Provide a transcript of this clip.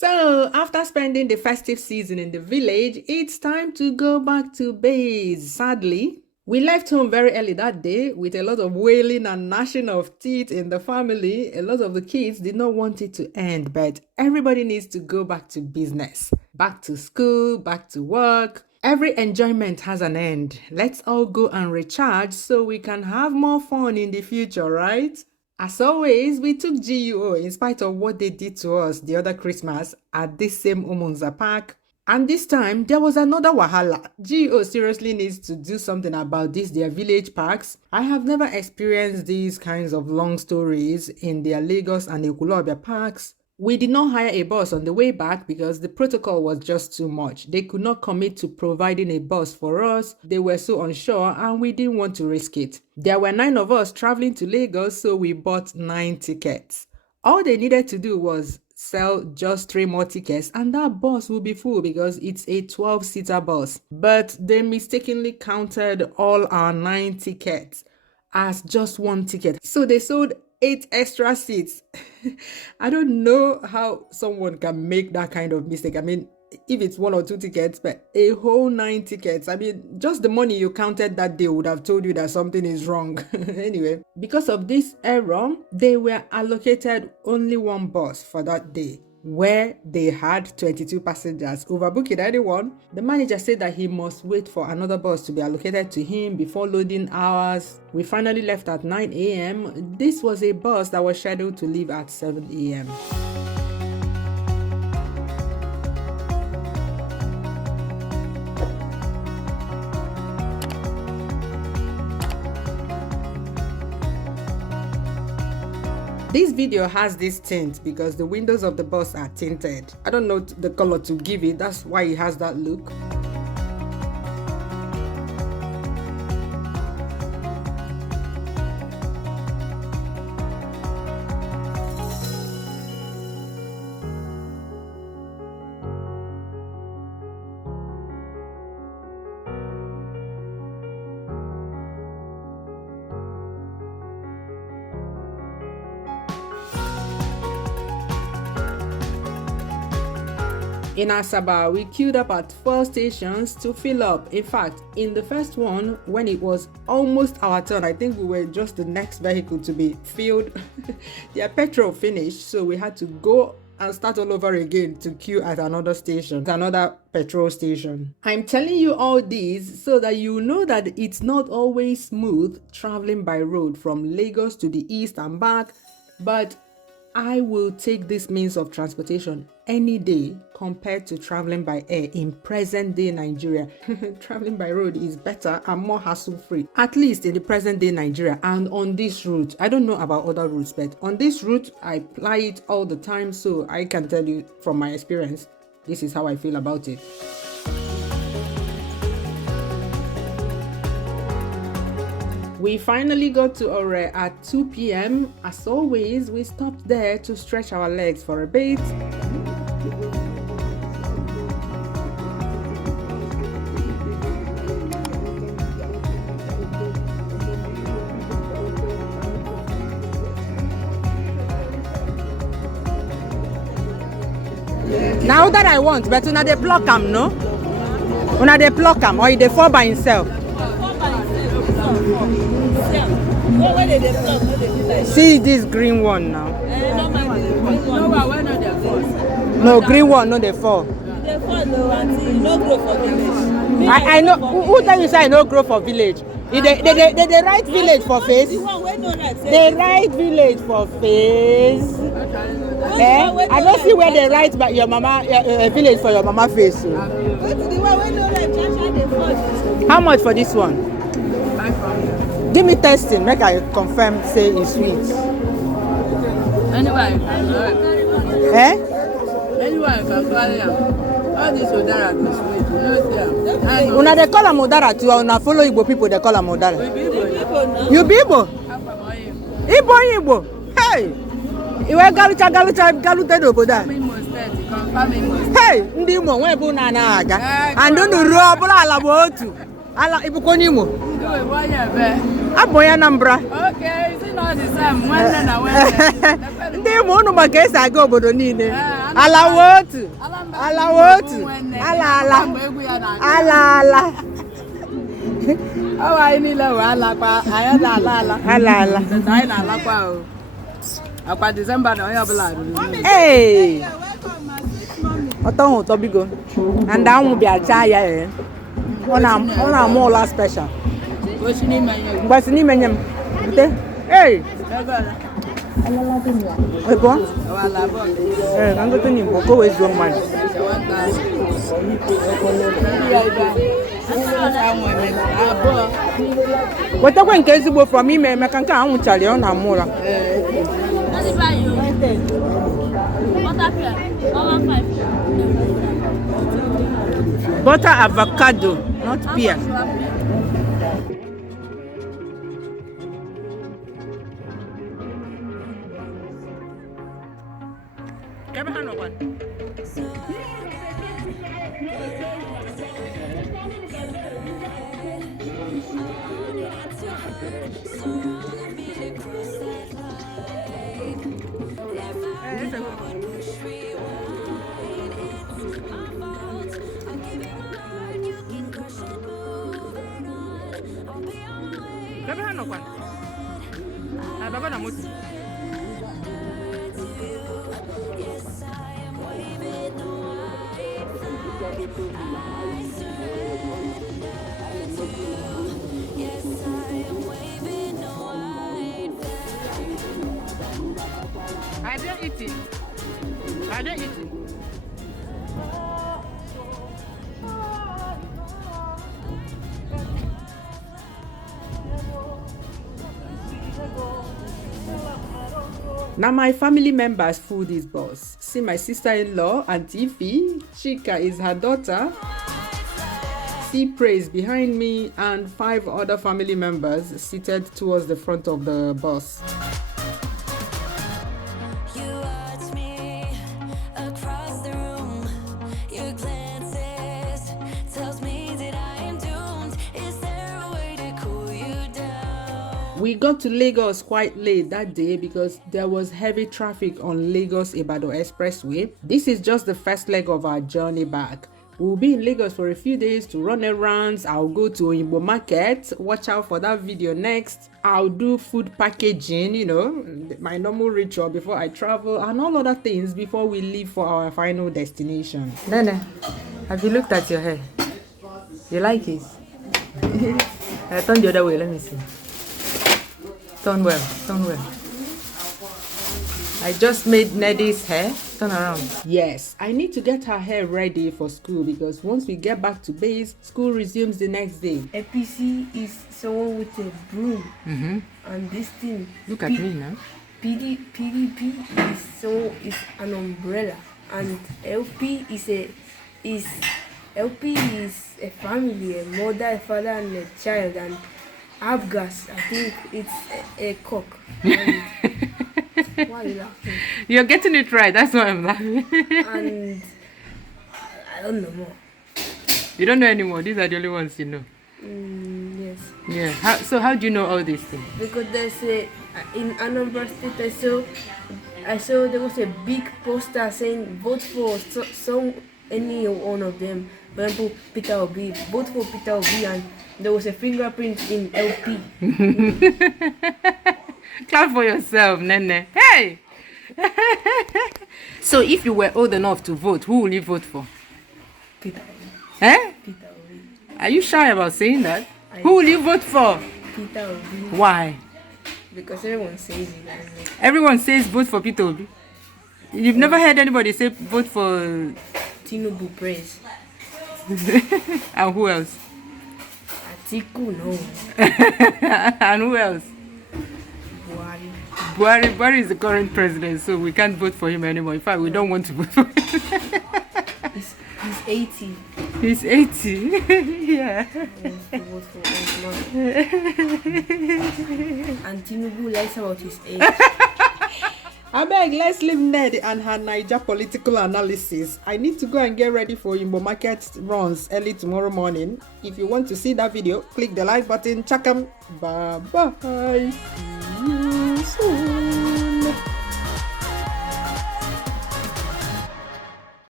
So, after spending the festive season in the village, it's time to go back to base. Sadly, we left home very early that day with a lot of wailing and gnashing of teeth in the family. A lot of the kids did not want it to end, but everybody needs to go back to business, back to school, back to work. Every enjoyment has an end. Let's all go and recharge so we can have more fun in the future, right? As always, we took GUO in spite of what they did to us the other Christmas at this same Umunza Park. And this time, there was another wahala. GUO seriously needs to do something about this, their village parks. I have never experienced these kinds of long stories in their Lagos and Ekulobia parks. We did not hire a bus on the way back because the protocol was just too much. They could not commit to providing a bus for us. They were so unsure and we didn't want to risk it. There were 9 of us traveling to Lagos, so we bought 9 tickets. All they needed to do was sell just 3 more tickets and that bus will be full because it's a 12-seater bus. But they mistakenly counted all our 9 tickets as just 1 ticket. So they sold 8 extra seats. I don't know how someone can make that kind of mistake. I mean, if it's 1 or 2 tickets, but a whole 9 tickets. I mean, just the money you counted that day would have told you that something is wrong. Anyway, because of this error, they were allocated only 1 bus for that day, where they had 22 passengers. Overbooking anyone, the manager said that he must wait for another bus to be allocated to him before loading hours. We finally left at 9 a.m. This was a bus that was scheduled to leave at 7 a.m. This video has this tint because the windows of the bus are tinted. I don't know the color to give it, that's why it has that look. In Asaba, we queued up at 4 stations to fill up. In fact, in the first one, when it was almost our turn, I think we were just the next vehicle to be filled. Their petrol finished, so we had to go and start all over again to queue at another station, another petrol station. I'm telling you all this so that you know that it's not always smooth traveling by road from Lagos to the east and back, but I will take this means of transportation any day compared to traveling by air in present day Nigeria. Traveling by road is better and more hassle-free, at least in the present day Nigeria and on this route. I don't know about other routes, but on this route, I apply it all the time, so I can tell you from my experience, this is how I feel about it. We finally got to Ore at 2 p.m. As always, we stopped there to stretch our legs for a bit. Now that I want, but una dey pluck am, no? Una dey pluck am or e dey fall by himself? See this green one now. No, green one, no, they fall. I know. Who tell you say I no grow for village? They write village for face. They write village for face. I don't see where they write your mama village for your mama face. So. How much for this one? Give me testing, make I confirm say it's sweet. Anyway, Anyway, I can carry am. All this udara is sweet. Una dey call am udara too, una follow Igbo people dey call am udara. You be Igbo? Igbo. Hey! Iwe galute n'obodo a. Hey! Ndị Imo nwe bụ na na-aga. And unu ruo ọbụla ala bụ otu. Ala ibukwo n'Imo. Abụ ya Anambra. Okay, is it not the same? Nwanne na nwanne. Ndị Imo unu maka esi aga obodo niile. Alawotu. Alawotu. Ala. Ala. Oh, I need a alapa. I had a lala. Ala. The time I lapa. Apa December no ya blood. Hey. Oton Tobigo. And that won't be a chaya. On a more special. What's your name? What's the name? Hey. Ebo? I'm going to need to go with your man. What I want to go from me, I can't count Charlie on a more. Butter avocado, not pear. I don't eat it. Now my family members food is boss. See my sister-in-law, Auntie Fee. Chika is her daughter. See Praise behind me and 5 other family members seated towards the front of the bus. We got to Lagos quite late that day because there was heavy traffic on Lagos-Ibadan Expressway. This is just the first leg of our journey back. We'll be in Lagos for a few days to run errands. I'll go to Oyinbo Market. Watch out for that video next. I'll do food packaging, you know, my normal ritual before I travel and all other things before we leave for our final destination. Nene, have you looked at your hair? You like it? I turn the other way, let me see. Turn well, turn well. I just made Neddy's hair. Turn around. Yes, I need to get her hair ready for school because once we get back to base, school resumes the next day. APC is someone with a broom. And this thing. Look at me now. PDP is an umbrella. And LP is a family, a mother, a father, and a child. And Abgas, I think it's a cock. Why are you laughing? You're getting it right, that's why I'm laughing. And I don't know more. You don't know anymore, these are the only ones you know. Yes. Yeah, so how do you know all these things? Because there's in Anambra State, I saw there was a big poster saying vote for any one of them. For example, Peter Obi, vote for Peter Obi, and there was a fingerprint in LP. Clap for yourself, Nene. Hey! So if you were old enough to vote, who will you vote for? Peter Obi. Eh? Peter Obi. Are you shy about saying that? Who will you vote for? Peter Obi. Why? Because everyone says it. Everyone says vote for Peter Obi. You've never heard anybody say vote for Tinubu praise. And who else? Atiku, no. And who else? Buhari. Buhari is the current president, so we can't vote for him anymore. In fact, we don't want to vote for him. He's 80. He's 80. Yeah. To vote for Osman. And Tinubu lies about his age. I beg, let's leave Ned and her Niger political analysis. I need to go and get ready for Oyinbo Market runs early tomorrow morning. If you want to see that video, click the like button. Chakam. Bye bye. See you soon.